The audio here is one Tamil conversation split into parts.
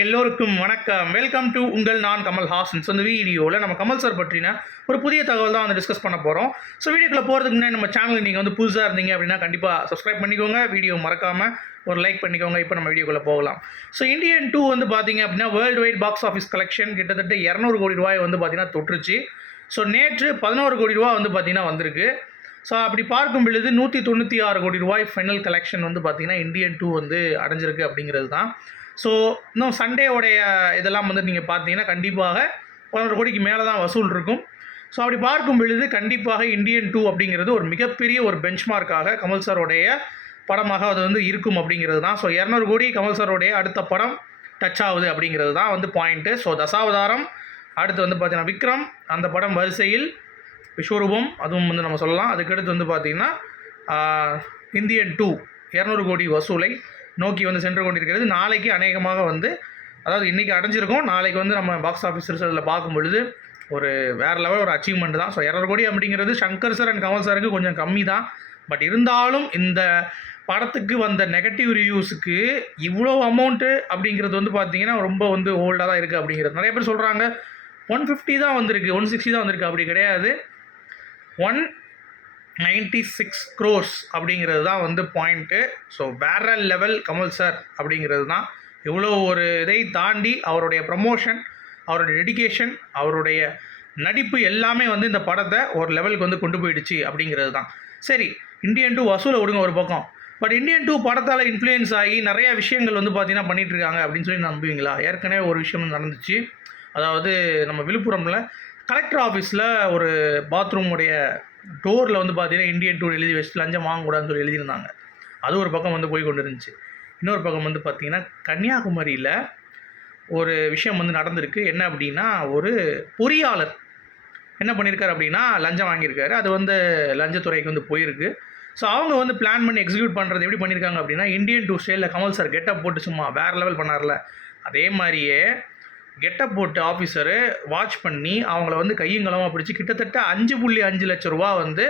எல்லோருக்கும் வணக்கம். வெல்கம் டு உங்கள் நான் கமல் ஹாசன்ஸ் அந்த இந்த வீடியோவில் நம்ம கமல் சார் பற்றின ஒரு புதிய தகவல் தான் வந்து டிஸ்கஸ் பண்ண போகிறோம் ஸோ வீடியோக்குள்ளே போகிறதுக்கு முன்னாடி நம்ம சேனலுக்கு நீங்கள் வந்து புதுசாக இருந்தீங்க அப்படின்னா கண்டிப்பாக சப்ஸ்கிரைப் பண்ணிக்கோங்க. வீடியோ மறக்காமல் ஒரு லைக் பண்ணிக்கோங்க. இப்போ நம்ம வீடியோக்குள்ளே போகலாம். ஸோ இந்தியன் டூ வந்து பார்த்தீங்க அப்படின்னா world wide box office collection கிட்டத்தட்ட இரநூறு கோடி ரூபாய் வந்து பார்த்தீங்கன்னா தொற்றுச்சு. ஸோ நேற்று பதினோரு கோடி ரூபா வந்து பார்த்திங்கன்னா வந்திருக்கு. ஸோ அப்படி பார்க்கும் பொழுது நூற்றி தொண்ணூற்றி ஆறு கோடி ரூபாய் ஃபைனல் கலெக்ஷன் வந்து பார்த்திங்கன்னா இந்தியன் டூ வந்து அடைஞ்சிருக்கு அப்படிங்கிறது தான். ஸோ இன்னும் சண்டேவுடைய இதெல்லாம் வந்து நீங்கள் பார்த்தீங்கன்னா கண்டிப்பாக பதினொரு கோடிக்கு மேலே தான் வசூல் இருக்கும் ஸோ அப்படி பார்க்கும் பொழுது கண்டிப்பாக இந்தியன் டூ அப்படிங்கிறது ஒரு மிகப்பெரிய ஒரு பெஞ்ச்மார்க்காக கமல் சாருடைய படமாக அது வந்து இருக்கும் அப்படிங்கிறது தான் ஸோ இரநூறு கோடி கமல் சாருடைய அடுத்த படம் டச் ஆகுது அப்படிங்கிறது தான் வந்து பாயிண்ட்டு ஸோ தசாவதாரம் அடுத்து வந்து பார்த்தீங்கன்னா விக்ரம் அந்த படம் வரிசையில் விஸ்வரூபம் அதுவும் வந்து நம்ம சொல்லலாம். அதுக்கடுத்து வந்து பார்த்திங்கன்னா இந்தியன் டூ இரநூறு கோடி வசூலை நோக்கி வந்து சென்று கொண்டிருக்கிறது. நாளைக்கு அநேகமாக வந்து அதாவது இன்றைக்கி அடைஞ்சிருக்கோம். நாளைக்கு வந்து நம்ம பாக்ஸ் ஆஃபீஸ் ரிசல்ட்டில் பார்க்கும் பொழுது ஒரு வேறு லெவல் ஒரு அச்சீவ்மெண்ட் தான். ஸோ இரநூறு கோடி அப்படிங்கிறது சங்கர் சார் அண்ட் கமல் சாருக்கு கொஞ்சம் கம்மி தான். பட் இருந்தாலும் இந்த படத்துக்கு வந்த நெகட்டிவ் ரிவ்யூஸுக்கு இவ்வளோ அமௌண்ட்டு அப்படிங்கிறது வந்து பார்த்தீங்கன்னா ரொம்ப வந்து ஓல்டாக தான் இருக்குது அப்படிங்கிறது. நிறைய பேர் சொல்கிறாங்க ஒன் ஃபிஃப்டி தான் வந்திருக்கு ஒன் சிக்ஸ்டி தான் வந்திருக்கு. அப்படி கிடையாது. ஒன் நைன்டி சிக்ஸ் க்ரோர்ஸ் அப்படிங்கிறது தான் வந்து பாயிண்ட்டு ஸோ வேற லெவல் கமல் சார் அப்படிங்கிறது தான். இவ்வளோ ஒரு இதை தாண்டி அவருடைய ப்ரமோஷன் அவருடைய டெடிக்கேஷன் அவருடைய நடிப்பு எல்லாமே வந்து இந்த படத்தை ஒரு லெவலுக்கு வந்து கொண்டு போயிடுச்சு அப்படிங்கிறது தான். சரி இந்தியன் டூ வசூலை விடுங்க ஒரு பக்கம். பட் இந்தியன் டூ படத்தால் இன்ஃப்ளூயன்ஸ் ஆகி நிறைய விஷயங்கள் வந்து பார்த்தீங்கன்னா பண்ணிகிட்ருக்காங்க இருக்காங்க அப்படின்னு சொல்லி நம்புவீங்களா? ஏற்கனவே ஒரு விஷயம் நடந்துச்சு. அதாவது நம்ம விழுப்புரமில் கலெக்டர் ஆஃபீஸில் ஒரு பாத்ரூமுடைய டோரில் வந்து பார்த்தீங்கன்னா இந்தியன் டூர் எழுதி வச்சு லஞ்சம் வாங்கக்கூடாதுன்னு சொல்லி எழுதியிருந்தாங்க. அது ஒரு பக்கம் வந்து போய் கொண்டு இருந்துச்சு இன்னொரு பக்கம் வந்து பார்த்திங்கன்னா கன்னியாகுமரியில் ஒரு விஷயம் வந்து நடந்திருக்கு. என்ன அப்படின்னா ஒரு பொறியாளர் என்ன பண்ணியிருக்காரு அப்படின்னா லஞ்சம் வாங்கியிருக்காரு. அது வந்து லஞ்சத்துறைக்கு வந்து போயிருக்கு. ஸோ அவங்க வந்து பிளான் பண்ணி எக்ஸிக்யூட் பண்ணுறது எப்படி பண்ணியிருக்காங்க அப்படின்னா இந்தியன் டூ ஸ்டைலில் கமல் சார் கெட்டப் போட்டு சும்மா வேறு லெவல் பண்ணார்ல. அதே மாதிரியே கெட்டப் போட்டு ஆஃபீஸரு வாட்ச் பண்ணி அவங்கள வந்து கையங்களமாக பிடிச்சி கிட்டத்தட்ட அஞ்சு புள்ளி அஞ்சு லட்ச ரூபா வந்து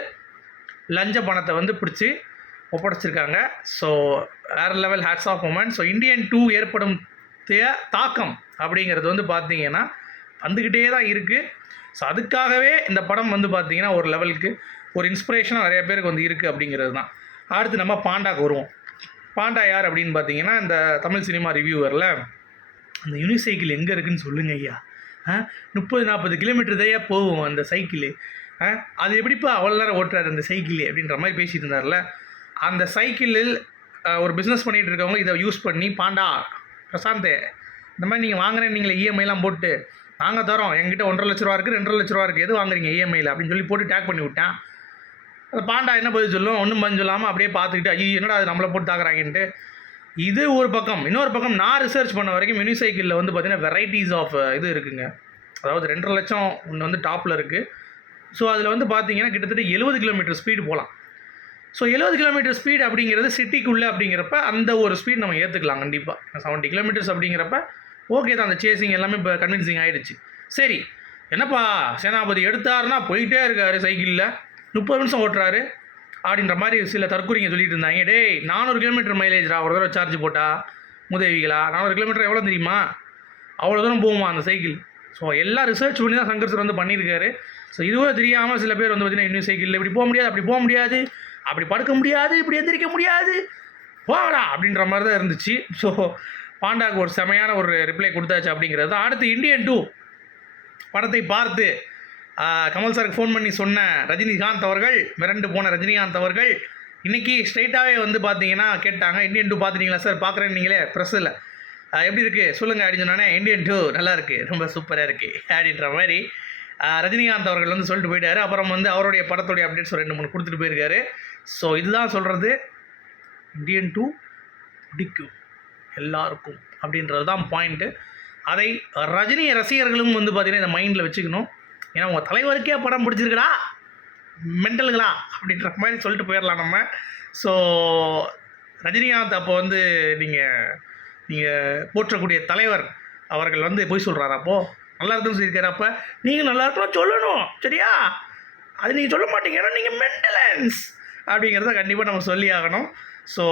லஞ்ச பணத்தை வந்து பிடிச்சி ஒப்படைச்சிருக்காங்க. ஸோ வேறு level hats off moment so Indian two ஏற்படும் தாக்கம் அப்படிங்கிறது வந்து பார்த்தீங்கன்னா வந்துக்கிட்டே தான் இருக்குது ஸோ அதுக்காகவே இந்த படம் வந்து பார்த்தீங்கன்னா ஒரு லெவலுக்கு ஒரு இன்ஸ்பிரேஷனாக நிறைய பேருக்கு வந்து இருக்குது அப்படிங்கிறது தான். அடுத்து நம்ம பாண்டாக்கு வருவோம். பாண்டா யார் அப்படின்னு பார்த்தீங்கன்னா இந்த தமிழ் சினிமா ரிவ்யூவரில் அந்த யூனிசைக்கிள் எங்கே இருக்குன்னு சொல்லுங்க ஐயா. ஆ? முப்பது நாற்பது கிலோமீட்டர் தான் போகும் அந்த சைக்கிள் ஆ? அது எப்படிப்பா அவ்வளோ நேரம் ஓட்டுறாரு அந்த சைக்கிள் அப்படின்ற மாதிரி பேசிட்டு இருந்தார்ல. அந்த சைக்கிளில் ஒரு பிஸ்னஸ் பண்ணிகிட்டு இருக்கவங்க இதை யூஸ் பண்ணி பாண்டா பிரசாந்த் இந்த மாதிரி நீங்கள் வாங்குறேன் நீங்களே இஎம்ஐலாம் போட்டு நாங்கள் தரோம். எங்கிட்ட ஒன்றரை லட்ச ரூபா இருக்குது ரெண்டரை லட்ச ரூபா இருக்குது எது வாங்குறீங்க இஎம்ஐயில் அப்படின்னு சொல்லி போட்டு டேக் பண்ணி விட்டேன். அந்த பாண்டா என்ன பதில் சொல்லும்? ஒன்றும் பதில் சொல்லாமல் அப்படியே பார்த்துக்கிட்டு ஐயோ என்னடா அது நம்மளை போட்டு தாக்குறாங்கன்ட்டு. இது ஒரு பக்கம். இன்னொரு பக்கம் நான் ரிசர்ச் பண்ண வரைக்கும் யூனிசைக்கிளில் வந்து பார்த்தீங்கன்னா வெரைட்டிஸ் ஆஃப் இது இருக்குங்க. அதாவது ரெண்டரை லட்சம் ஒன்று வந்து டாப்பில் இருக்குது ஸோ அதில் வந்து பார்த்தீங்கன்னா கிட்டத்தட்ட எழுபது கிலோமீட்டர் ஸ்பீடு போகலாம் ஸோ எழுபது கிலோமீட்டர் ஸ்பீட் அப்படிங்கிறது சிட்டிக்குள்ளே அப்படிங்கிறப்ப அந்த ஒரு ஸ்பீட் நம்ம ஏற்றுக்கலாம் கண்டிப்பாக செவன்ட்டி கிலோமீட்டர்ஸ் அப்படிங்கிறப்ப ஓகே தான். அந்த சேசிங் எல்லாமே இப்போ கன்வின்சிங் ஆகிடுச்சு சரி என்னப்பா? சேனாபதி எடுத்தாருன்னா போயிட்டே இருக்காரு சைக்கிளில் முப்பது நிமிஷம் ஓட்டுறாரு. அப்படின்ற மாதிரி சில தற்கொலைங்க சொல்லிட்டு இருந்தாங்க. டேய் நானூறு கிலோமீட்டர் மைலேஜ்ரா ஒரு தடவை சார்ஜ் போட்டா முதவிகளா? நானூறு கிலோமீட்டர் எவ்வளோ தெரியுமா? அவ்வளோ தூரம் போகுமா அந்த சைக்கிள் ஸோ எல்லாம் ரிசர்ச் பண்ணி தான் சங்கர் சார் வந்து பண்ணியிருக்காரு. ஸோ இதுவே தெரியாமல் சில பேர் வந்து பார்த்தீங்கன்னா இன்னும் சைக்கிளில் இப்படி போக முடியாது அப்படி போக முடியாது அப்படி படுக்க முடியாது இப்படி எந்திரிக்க முடியாது. போகடா அப்படின்ற மாதிரி தான் இருந்துச்சு. ஸோ பாண்டாவுக்கு ஒரு செமையான ஒரு ரிப்ளை கொடுத்தாச்சு அப்படிங்கிறது. தான். அடுத்து இந்தியன் டூ படத்தை பார்த்து கமல் சாருக்கு ஃபோன் பண்ணி சொன்ன ரஜினிகாந்த் அவர்கள் மிரண்டு போன ரஜினிகாந்த் அவர்கள் இன்றைக்கி ஸ்ட்ரைட்டாகவே வந்து பார்த்தீங்கன்னா கேட்டாங்க இந்தியன் டூ பார்த்துட்டீங்களா சார் பார்க்குறேன் நீங்களே ப்ரெஸ்ஸில் எப்படி இருக்குது சொல்லுங்கள் அப்படின்னு சொன்னோன்னே இந்தியன் டூ நல்லா இருக்குது ரொம்ப சூப்பராக இருக்குது அப்படின்ற மாதிரி. ரஜினிகாந்த் அவர்கள் வந்து சொல்லிட்டு போயிட்டார். அப்புறம் வந்து அவருடைய படத்துடைய அப்டேட்ஸ் ரெண்டு மூணு கொடுத்துட்டு போயிருக்காரு. ஸோ இதுதான் சொல்கிறது இந்தியன் டூ பிடிக்கும் எல்லாருக்கும் அப்படின்றது தான் பாயிண்ட்டு அதை ரஜினி ரசிகர்களும் வந்து பார்த்திங்கன்னா இந்த மைண்டில் வச்சுக்கணும். ஏன்னா உங்கள் தலைவருக்கே படம் பிடிச்சிருக்கடா மெண்டலுங்களா அப்படின்ற மாதிரி சொல்லிட்டு போயிடலாம் நம்ம. ஸோ ரஜினிகாந்த் அப்போ வந்து நீங்கள் நீங்கள் போற்றக்கூடிய தலைவர் அவர்கள் வந்து போய் சொல்கிறார் அப்போது நல்லா இருக்குன்னு சொல்லியிருக்காரு அப்போ. நீங்கள் நல்லா இருக்கணும் சொல்லணும் சரியா? அது நீங்கள் சொல்ல மாட்டீங்க. ஏன்னா நீங்கள் மென்டலன்ஸ் அப்படிங்கிறத கண்டிப்பாக நம்ம சொல்லி ஆகணும். ஸோ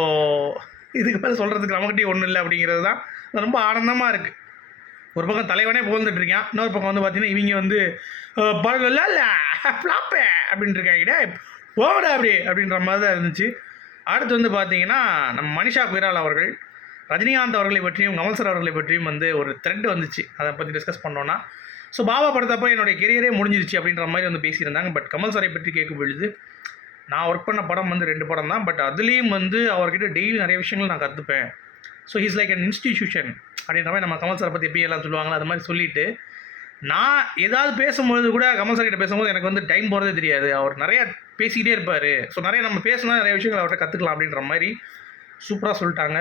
இதுக்கு மேலே சொல்கிறதுக்கு நம்மகிட்டே ஒன்றும் இல்லை அப்படிங்கிறது தான் ரொம்ப ஆனந்தமாக இருக்குது ஒரு பக்கம் தலைவனே புகழ்ந்துட்டு இருக்கான் இன்னொரு பக்கம் வந்து பார்த்தீங்கன்னா இவங்க வந்து பரவாயில்ல ஃப்ளாப்பே அப்படின்ட்டு இருக்காங்க. ஓவடா அப்படி அப்படின்ற மாதிரி தான் இருந்துச்சு. அடுத்து வந்து பார்த்தீங்கன்னா நம்ம மனிஷா குயிரால் அவர்கள் ரஜினிகாந்த் அவர்களை பற்றியும் கமல் சார் அவர்களை பற்றியும் வந்து ஒரு த்ரெட் வந்துச்சு. அதை பற்றி டிஸ்கஸ் பண்ணோன்னா ஸோ பாபா படத்தப்போ என்னுடைய கெரியரே முடிஞ்சிருச்சு அப்படின்ற மாதிரி வந்து பேசியிருந்தாங்க. பட் கமல் சாரை பற்றி கேட்கும் பொழுது நான் ஒர்க் பண்ண படம் வந்து ரெண்டு படம் தான். பட் அதுலேயும் வந்து அவர்கிட்ட டெய்லி நிறைய விஷயங்கள் நான் கற்றுப்பேன் so he's like an institution அப்படின்ற மாதிரி நம்ம கமல் சாரை பற்றி எப்படி எல்லாம் சொல்லுவாங்களோ அது மாதிரி சொல்லிட்டு நான் ஏதாவது பேசும்பொழுது கூட கமல் சார் கிட்ட பேசும்போது எனக்கு வந்து டைம் போகிறதே தெரியாது. அவர் நிறையா பேசிக்கிட்டே இருப்பார். ஸோ நிறைய நம்ம பேசினா நிறைய விஷயங்கள் அவர்கிட்ட கற்றுக்கலாம் அப்படின்ற மாதிரி சூப்பராக சொல்லிட்டாங்க.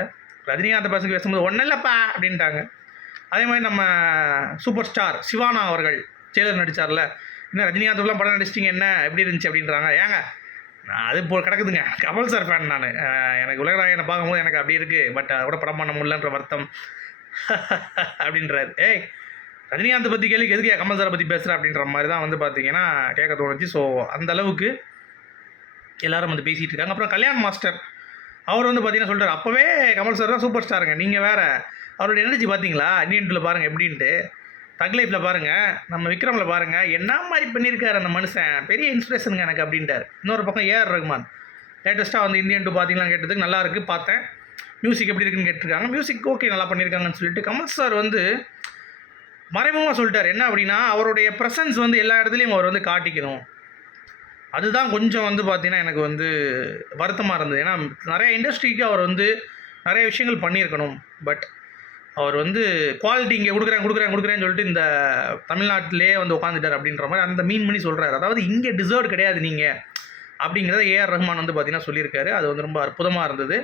ரஜினிகாந்த் பசங்க பேசும்போது ஒன்றும் இல்லைப்பா அப்படின்ட்டாங்க. அதே மாதிரி நம்ம சூப்பர் ஸ்டார் சிவானா அவர்கள் ஜெயலர் நடித்தார்ல என்ன ரஜினிகாந்த்லாம் படம் நடிச்சிட்டிங்க என்ன? எப்படி இருந்துச்சு? அப்படின்றாங்க. ஏங்க நான் அது இப்போ கிடக்குதுங்க. கமல் சார் ஃபேன் நான். எனக்கு உலகநாயகனை பார்க்கும்போது எனக்கு அப்படி இருக்குது பட் அதை கூட படம் பண்ண முடியலன்ற வருத்தம். அப்படின்றாரு. ஏய் ரஜினிகாந்த் பற்றி கேள்விக்கு எதுக்கு கமல் சாரை பற்றி பேசுகிற அப்படின்ற மாதிரி தான் வந்து பார்த்தீங்கன்னா கேட்க தோணுச்சு. ஸோ அந்த அளவுக்கு எல்லாரும் வந்து பேசிகிட்டு இருக்காங்க. அப்புறம் கல்யாண் மாஸ்டர் அவர் வந்து பார்த்தீங்கன்னா சொல்கிறார் அப்போவே கமல் சார் தான் சூப்பர் ஸ்டாருங்க நீங்கள் வேறு அவருடைய எனர்ஜி பார்த்தீங்களா இந்தியன் பாருங்கள் எப்படின்ட்டு. தக் லைஃப்பில் பாருங்கள் நம்ம விக்ரமில் பாருங்கள் என்ன மாதிரி பண்ணியிருக்காரு அந்த மனுஷன்? பெரிய இன்ஸ்பிரேஷனுங்க எனக்கு. அப்படின்ட்டார் இன்னொரு பக்கம் ஏஆர் ரஹ்மான் லேட்டஸ்ட்டாக வந்து இந்தியன் டூ பார்த்தீங்களான்னு கேட்டதுக்கு நல்லா இருக்குது பார்த்தேன் மியூசிக் எப்படி இருக்குன்னு கேட்டிருக்காங்க. மியூசிக் ஓகே நல்லா பண்ணியிருக்காங்கன்னு சொல்லிட்டு கமல் சார் வந்து மறைமுகமாக சொல்லிட்டார். என்ன அப்படின்னா அவருடைய ப்ரெசன்ஸ் வந்து எல்லா இடத்துலையும் அவர் வந்து காட்டிக்கணும். அதுதான் கொஞ்சம் வந்து பார்த்தீங்கன்னா எனக்கு வந்து வருத்தமாக இருந்தது. ஏன்னா நிறைய இண்டஸ்ட்ரிக்கு அவர் வந்து நிறைய விஷயங்கள் பண்ணியிருக்கணும். பட் அவர் வந்து குவாலிட்டி இங்கே கொடுக்குறேன் கொடுக்குறேன் கொடுக்குறேன்னு சொல்லிட்டு இந்த தமிழ்நாட்டிலே வந்து உட்காந்துட்டார் அப்படின்ற மாதிரி அந்த மீன் பண்ணி சொல்கிறாரு அதாவது இங்கே டிசர்வ் கிடையாது நீங்கள் அப்படிங்கிறத ஏஆர் ரஹ்மான் வந்து பார்த்தீங்கன்னா சொல்லியிருக்காரு. அது வந்து ரொம்ப அற்புதமாக இருந்தது.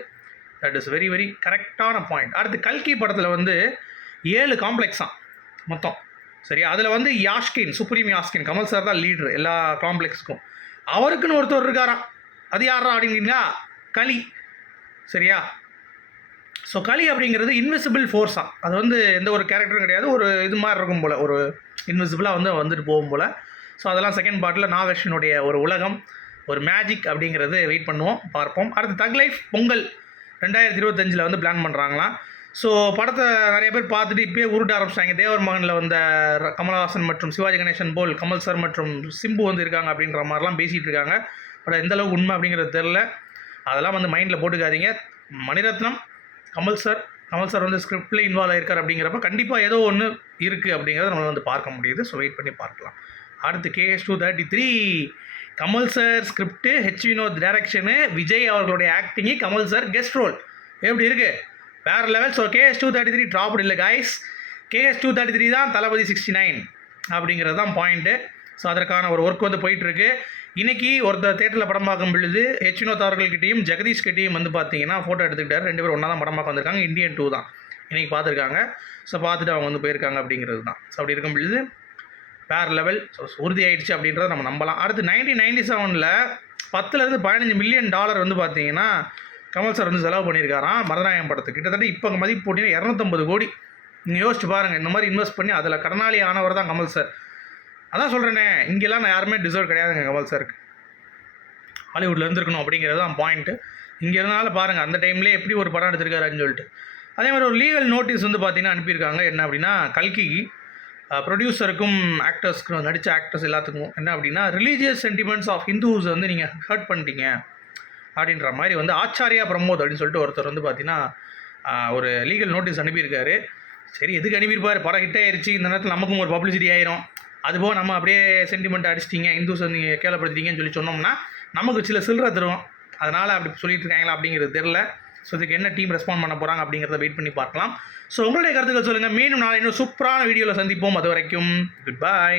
தட் இஸ் வெரி வெரி கரெக்டான பாயிண்ட் அடுத்து கல்கி படத்தில் வந்து ஏழு காம்ப்ளெக்ஸாக மொத்தம். சரியா? அதில் வந்து Yaskin supreme Yaskin Kamal sir தான் லீடர் எல்லா காம்ப்ளெக்ஸுக்கும் அவருக்குன்னு ஒருத்தர் இருக்காராம் அது யாரா அப்படிங்கிறீங்களா? களி சரியா? ஸோ களி அப்படிங்கிறது இன்விசிபிள் ஃபோர்ஸாக அது வந்து எந்த ஒரு கேரக்டரும் கிடையாது. ஒரு இது மாதிரி இருக்கும் போல். ஒரு இன்விசிபிளாக வந்து வந்துட்டு போகும் போல். ஸோ அதெல்லாம் செகண்ட் பார்ட்டில் நாகர்ஷனுடைய ஒரு உலகம் ஒரு மேஜிக் அப்படிங்கிறது வெயிட் பண்ணுவோம் பார்ப்போம். அடுத்து தக் லைஃப் பொங்கல். ரெண்டாயிரத்தி இருபத்தஞ்சில் வந்து பிளான் பண்ணுறாங்களாம் ஸோ படத்தை நிறைய பேர் பார்த்துட்டு இப்போயே உருட்ட ஆரம்பிச்சிட்டாங்க. தேவர் மகனில் வந்த ர- கமலஹாசன் மற்றும் சிவாஜி கணேசன் போல் கமல் சார் மற்றும் சிம்பு வந்து இருக்காங்க அப்படின்ற மாதிரிலாம் பேசிகிட்டு இருக்காங்க. பட் எந்தளவுக்கு உண்மை அப்படிங்கிறது தெரில அதெல்லாம் வந்து மைண்டில் போட்டுக்காதீங்க. மணிரத்னம் கமல் சார் கமல் சார் வந்து ஸ்கிரிப்டில் இன்வால்வ் ஆகிருக்கார் அப்படிங்கிறப்ப கண்டிப்பாக ஏதோ ஒன்று இருக்குது அப்படிங்கிறத நம்ம வந்து பார்க்க முடியுது. ஸோ வெயிட் பண்ணி பார்க்கலாம். அடுத்து KS two thirty three Kamal sir script H Vinoth direction Vijay அவர்களுடைய acting Kamal sir guest role எப்படி இருக்குது வேறு level so KS two thirty three drop இல்லை guys KS two thirty three தான் தளபதி சிக்ஸ்டி நைன் அப்படிங்கிறது தான் பாயிண்ட்டு ஸோ அதற்கான ஒரு ஒர்க் வந்து போயிட்டுருக்கு இன்றைக்கி ஒருத்தர் தேட்டரில் படம் பார்க்கும் பொழுது ஹெச் வினோத் அவர்கள்கிட்டையும் ஜெகதீஷ் கிட்டையும் வந்து பார்த்தீங்கன்னா ஃபோட்டோ எடுத்துக்கிட்டார். ரெண்டு பேரும் ஒன்றா தான் படம் பார்க்க வந்திருக்காங்க. இந்தியன் டூ தான். இன்றைக்கி பார்த்துருக்காங்க. ஸோ பார்த்துட்டு அவங்க வந்து போயிருக்காங்க அப்படிங்கிறது தான். ஸோ அப்படி இருக்கும் பொழுது வேறு லெவல் உறுதி ஆயிடுச்சு அப்படின்றத நம்ம நம்பலாம். அடுத்து நைன்டீன் நைன்டி செவனில் பத்துலேருந்து பதினஞ்சு மில்லியன் டாலர் வந்து பார்த்தீங்கன்னா கமல் சார் வந்து செலவு பண்ணியிருக்காராம் மரநாயகம் படத்துக்கு. கிட்டத்தட்ட இப்போ மதிப்பு போட்டிங்கன்னா இரநூத்தம்பது கோடி. நீங்கள் யோசிச்சு பாருங்கள் இந்த மாதிரி இன்வெஸ்ட் பண்ணி அதில் கடனாளி ஆனவர் தான் கமல் சார் அதான் சொல்கிறேனே இங்கெல்லாம் நான் யாருமே டிசர்வ் கிடையாதுங்க கமல் சாருக்கு ஹாலிவுட்டில் இருந்திருக்கணும் அப்படிங்கிறது தான் பாயிண்ட்டு இங்கே இருந்தாலும் பாருங்கள் அந்த டைம்லேயே எப்படி ஒரு படம் எடுத்திருக்காருன்னு சொல்லிட்டு. அதே மாதிரி ஒரு லீகல் நோட்டீஸ் வந்து பார்த்தீங்கன்னா அனுப்பியிருக்காங்க. என்ன அப்படின்னா கல்கிக்கு ப்ரொடியூசருக்கும் ஆக்டர்ஸ்க்கு நடித்த ஆக்டர்ஸ் எல்லாத்துக்கும் என்ன அப்படின்னா ரிலீஜியஸ் சென்டிமெண்ட்ஸ் ஆஃப் ஹிந்துஸ் வந்து நீங்கள் ஹர்ட் பண்ணிட்டீங்க அப்படின்ற மாதிரி வந்து ஆச்சாரியா பிரமோத் அப்படின்னு சொல்லிட்டு ஒருத்தர் வந்து பார்த்தீங்கன்னா ஒரு லீகல் நோட்டீஸ் அனுப்பியிருக்காரு. சரி எதுக்கு அனுப்பியிருப்பார்? படம் ஹிட் ஆயிடுச்சு இந்த நேரத்தில் நமக்கும் ஒரு பப்ளிசிட்டி ஆயிரும். அதுபோக நம்ம அப்படியே சென்டிமெண்ட் அடிச்சிட்டிங்க. இந்துஸ் நீங்கள் கேவலப்படுத்திட்டீங்கன்னு சொல்லி சொன்னோம்னா நமக்கு சில சில்லறை தரும். அதனால் அப்படி சொல்லிட்டு இருக்காங்களா அப்படிங்கிறது தெரில ஸோ இதுக்கு என்ன டீம் ரெஸ்பாண்ட் பண்ண போகிறாங்க அப்படிங்கிறத வெயிட் பண்ணி பார்க்கலாம். ஸோ உங்களுடைய கருத்துக்கள் சொல்லுங்கள் மீண்டும் நாளை இன்னும் சூப்பரான வீடியோவில் சந்திப்போம். அது வரைக்கும் குட் பாய்